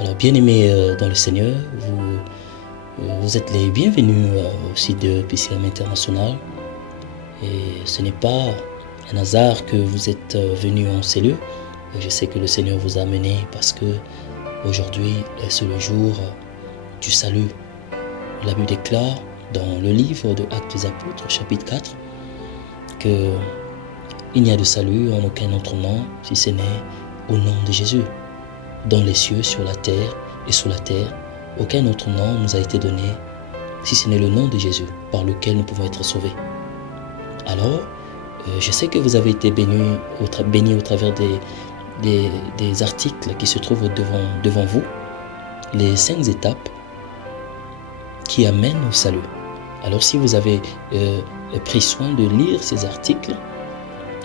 Alors, bien-aimés dans le Seigneur, vous êtes les bienvenus au site de PCM International. Et ce n'est pas un hasard que vous êtes venus en ces lieux. Je sais que le Seigneur vous a amené parce que aujourd'hui, c'est le jour du salut. La Bible déclare dans le livre de Actes des Apôtres, chapitre 4, qu'il n'y a de salut en aucun autre nom, si ce n'est au nom de Jésus. Dans les cieux, sur la terre et sous la terre, aucun autre nom nous a été donné, si ce n'est le nom de Jésus, par lequel nous pouvons être sauvés. Alors, je sais que vous avez été bénis au travers des articles qui se trouvent devant vous, les 5 étapes qui amènent au salut. Alors, si vous avez pris soin de lire ces articles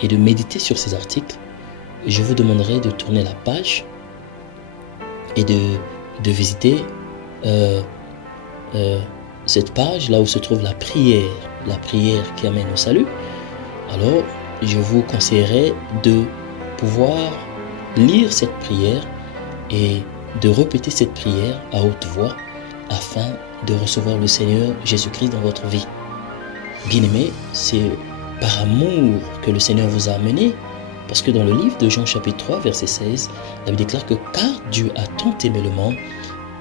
et de méditer sur ces articles, je vous demanderai de tourner la page et de visiter cette page là où se trouve la prière qui amène au salut. Alors, je vous conseillerais de pouvoir lire cette prière et de répéter cette prière à haute voix afin de recevoir le Seigneur Jésus-Christ dans votre vie. Bien-aimés, c'est par amour que le Seigneur vous a amené. Parce que dans le livre de Jean chapitre 3, verset 16, la Bible déclare que « Car Dieu a tant aimé le monde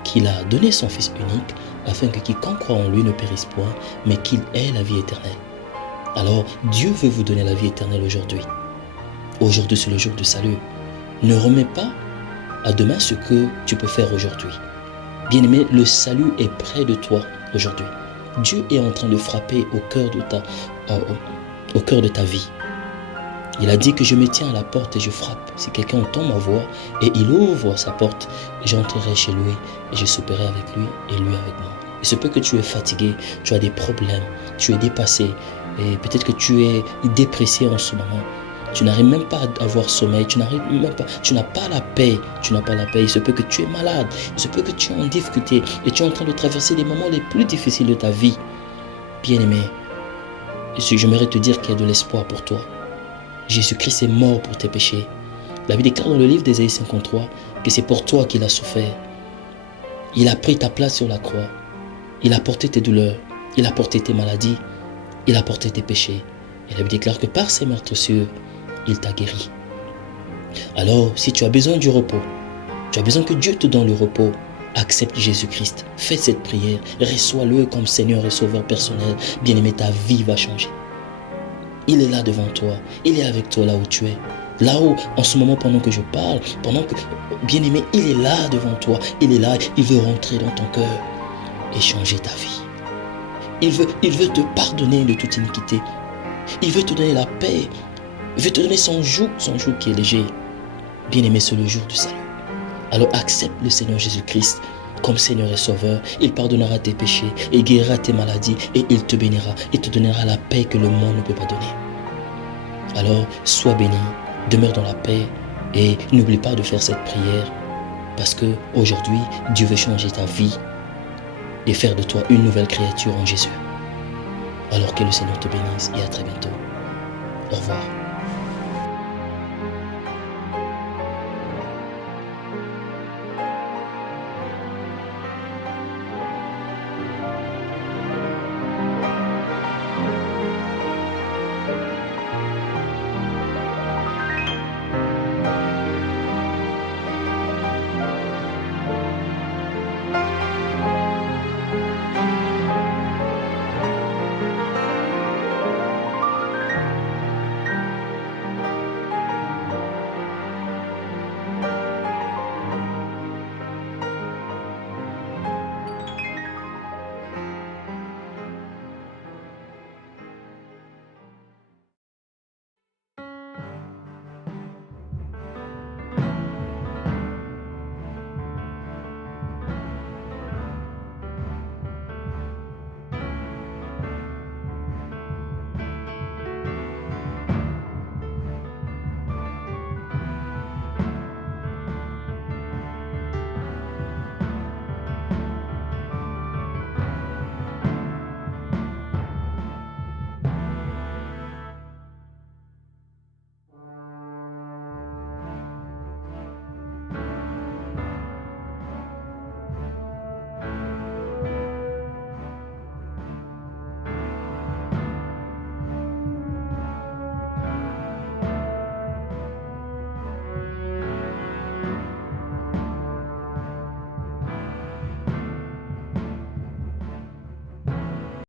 qu'il a donné son Fils unique, afin que quiconque croit en lui ne périsse point, mais qu'il ait la vie éternelle. » Alors, Dieu veut vous donner la vie éternelle aujourd'hui. Aujourd'hui, c'est le jour du salut. Ne remets pas à demain ce que tu peux faire aujourd'hui. Bien-aimé, le salut est près de toi aujourd'hui. Dieu est en train de frapper au cœur de ta vie. Il a dit que je me tiens à la porte et je frappe. Si quelqu'un entend ma voix et il ouvre sa porte, j'entrerai chez lui et je souperai avec lui et lui avec moi. Il se peut que tu es fatigué, tu as des problèmes, tu es dépassé et peut-être que tu es dépressé en ce moment. Tu n'arrives même pas à avoir sommeil, tu n'as pas la paix, Il se peut que tu es malade, il se peut que tu es en difficulté et tu es en train de traverser les moments les plus difficiles de ta vie. Bien-aimé, j'aimerais te dire qu'il y a de l'espoir pour toi. Jésus-Christ est mort pour tes péchés. La Bible déclare dans le livre d'Ésaïe 53 que c'est pour toi qu'il a souffert. Il a pris ta place sur la croix. Il a porté tes douleurs. Il a porté tes maladies. Il a porté tes péchés. Et la Bible déclare que par ses meurtrissures, il t'a guéri. Alors, si tu as besoin du repos, tu as besoin que Dieu te donne le repos, accepte Jésus-Christ. Fais cette prière. Reçois-le comme Seigneur et Sauveur personnel. Bien-aimé, ta vie va changer. Il est là devant toi. Il est avec toi là où tu es. Là-haut, en ce moment, pendant que je parle, bien-aimé, il est là devant toi. Il est là, il veut rentrer dans ton cœur et changer ta vie. Il veut te pardonner de toute iniquité. Il veut te donner la paix. Il veut te donner son joug qui est léger. Bien-aimé, c'est le jour du salut. Alors accepte le Seigneur Jésus-Christ comme Seigneur et Sauveur. Il pardonnera tes péchés et guérira tes maladies et il te bénira et te donnera la paix que le monde ne peut pas donner. Alors, sois béni, demeure dans la paix et n'oublie pas de faire cette prière parce que aujourd'hui, Dieu veut changer ta vie et faire de toi une nouvelle créature en Jésus. Alors que le Seigneur te bénisse et à très bientôt. Au revoir.